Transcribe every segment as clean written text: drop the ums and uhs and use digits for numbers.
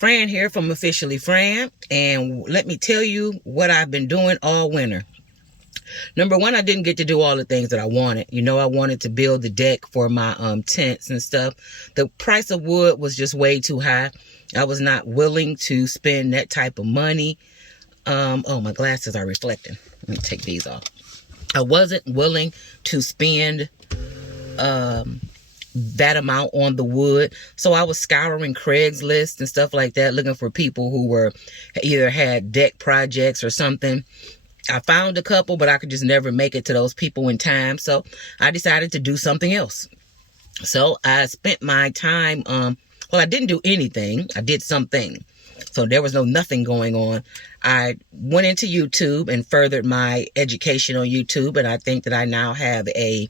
Fran here from Officially Fran, and let me tell you what I've been doing all winter. Number one, I didn't get to do all the things that I wanted. I wanted to build the deck for my tents and stuff. The price of wood was just way too high. I was not willing to spend that type of money. Oh, my glasses are reflecting. Let me take these off. I wasn't willing to spend that amount on the wood. So I was scouring Craigslist and stuff like that, looking for people who were either had deck projects or something. I found a couple, but I could just never make it to those people in time. So I decided to do something else. So I spent my time, I didn't do anything. I did something. So there was nothing going on. I went into YouTube and furthered my education on YouTube. And I think that I now have a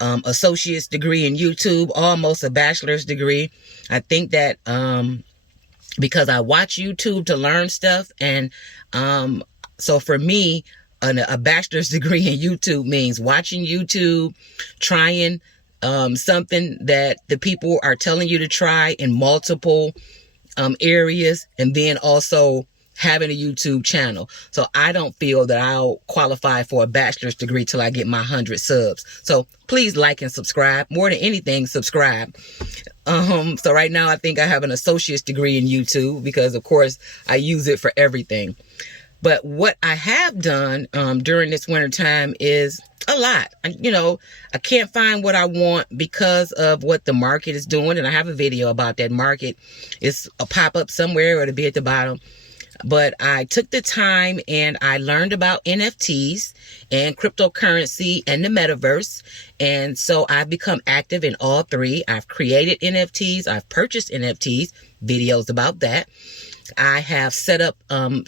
associate's degree in YouTube, almost a bachelor's degree. I think that because I watch YouTube to learn stuff, and so for me, a bachelor's degree in YouTube means watching YouTube, trying something that the people are telling you to try in multiple areas, and then also having a YouTube channel. So I don't feel that I'll qualify for a bachelor's degree till I get my 100 subs. So please like and subscribe. More than anything, subscribe. So right now I think I have an associate's degree in YouTube because of course I use it for everything. But what I have done during this winter time is a lot. I can't find what I want because of what the market is doing. And I have a video about that market. It's a pop-up somewhere, or it'll be at the bottom. But I took the time and I learned about NFTs and cryptocurrency and the metaverse. And so I've become active in all three. I've created NFTs. I've purchased NFTs, videos about that. I have set up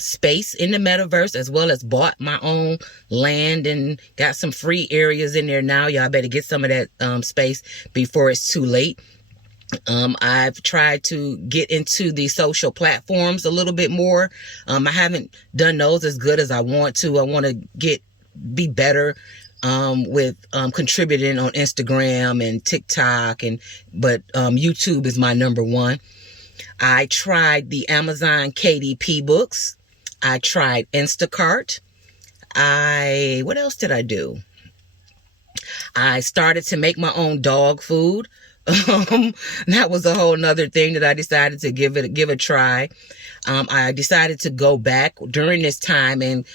space in the metaverse, as well as bought my own land and got some free areas in there now. Y'all better get some of that space before it's too late. I've tried to get into the social platforms a little bit more. I haven't done those as good as I want to. I want to be better with contributing on Instagram and TikTok, but YouTube is my number one. I tried the Amazon KDP books. I tried Instacart. What else did I do? I started to make my own dog food. That was a whole nother thing that I decided to give a try. I decided to go back during this time and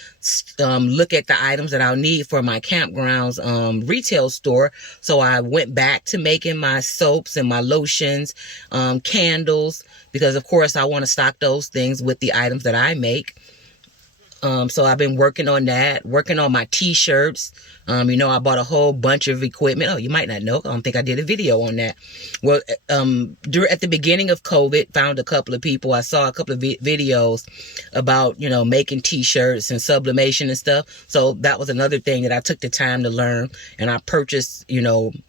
look at the items that I'll need for my campground's retail store. So I went back to making my soaps and my lotions, candles, because of course I want to stock those things with the items that I make. So I've been working on that, working on my t-shirts. I bought a whole bunch of equipment. Oh, you might not know. I don't think I did a video on that. Well, at the beginning of COVID, found a couple of people. I saw a couple of videos about, making t-shirts and sublimation and stuff. So that was another thing that I took the time to learn. And I purchased,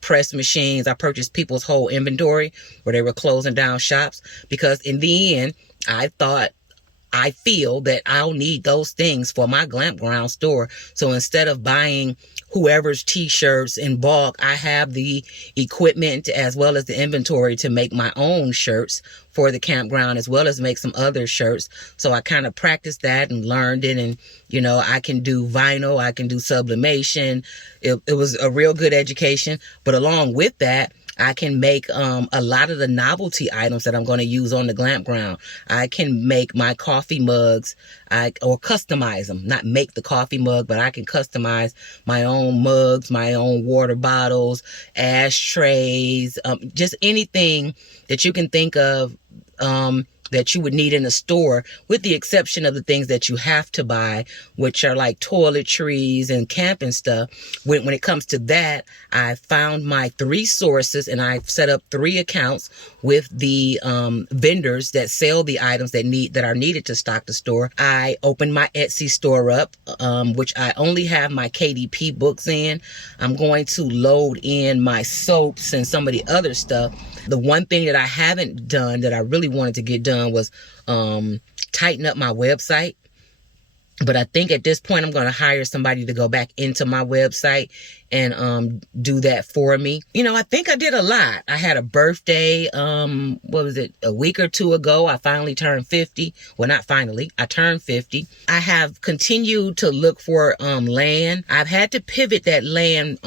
press machines. I purchased people's whole inventory where they were closing down shops, because in the end, I feel that I'll need those things for my Glamping store. So instead of buying whoever's t-shirts in bulk, I have the equipment as well as the inventory to make my own shirts for the campground, as well as make some other shirts. So I kind of practiced that and learned it. And, I can do vinyl, I can do sublimation. It was a real good education. But along with that, I can make a lot of the novelty items that I'm going to use on the Glamping. I can make my coffee mugs, or customize them. Not make the coffee mug, but I can customize my own mugs, my own water bottles, ashtrays, just anything that you can think of that you would need in a store, with the exception of the things that you have to buy, which are like toiletries and camping stuff. When it comes to that, I found my 3 sources, and I've set up 3 accounts with the vendors that sell the items that are needed to stock the store. I opened my Etsy store up, which I only have my KDP books in. I'm going to load in my soaps and some of the other stuff. The one thing that I haven't done that I really wanted to get done was tighten up my website. But I think at this point, I'm going to hire somebody to go back into my website and do that for me. You know, I think I did a lot. I had a birthday, what was it, a week or two ago. I finally turned 50. Well, not finally, I turned 50. I have continued to look for land. I've had to pivot that land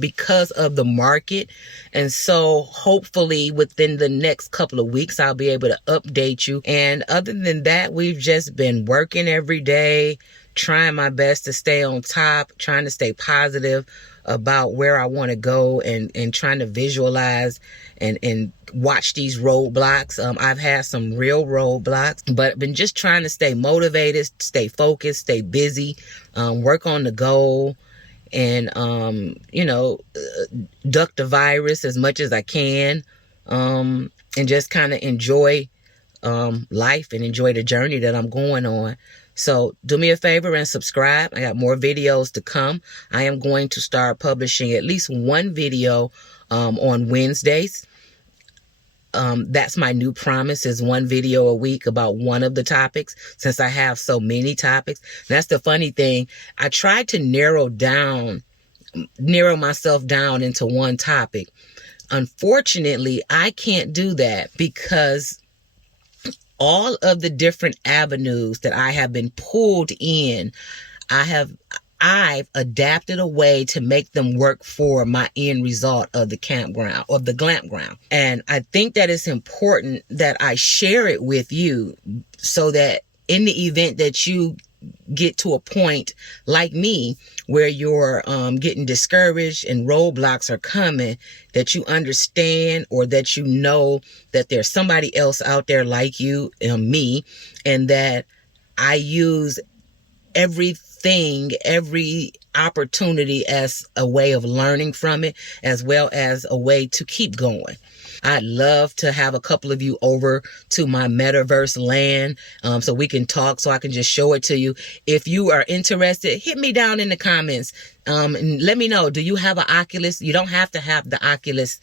because of the market. And so hopefully within the next couple of weeks, I'll be able to update you. And other than that, we've just been working every day, trying my best to stay on top, trying to stay positive about where I want to go, and trying to visualize and watch these roadblocks. I've had some real roadblocks, but been just trying to stay motivated, stay focused, stay busy, work on the goal, and, duck the virus as much as I can, and just kind of enjoy life and enjoy the journey that I'm going on. So do me a favor and subscribe. I got more videos to come. I am going to start publishing at least one video on Wednesdays. That's my new promise, is one video a week about one of the topics, since I have so many topics. That's the funny thing. I tried to narrow myself down into one topic. Unfortunately, I can't do that because all of the different avenues that I have been pulled in, I've adapted a way to make them work for my end result of the campground, or the Glampground. And I think that it's important that I share it with you, so that in the event that you get to a point like me where you're getting discouraged and roadblocks are coming, that you understand, or that you know that there's somebody else out there like you and me, and that I use every opportunity as a way of learning from it, as well as a way to keep going. I'd love to have a couple of you over to my metaverse land, so we can talk, so I can just show it to you. If you are interested, hit me down in the comments, and let me know, do you have an Oculus? You don't have to have the Oculus,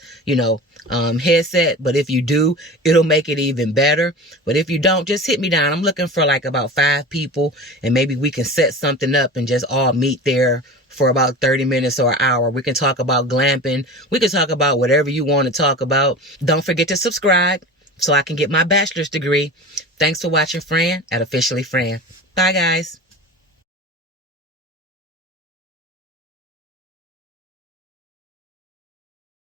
headset, but if you do, it'll make it even better. But if you don't, just hit me down. I'm looking for like about 5 people, and maybe we can set something up and just all meet there for about 30 minutes or an hour. We can talk about glamping. We can talk about whatever you want to talk about. Don't forget to subscribe so I can get my bachelor's degree. Thanks for watching Fran at Officially Fran. Bye, guys.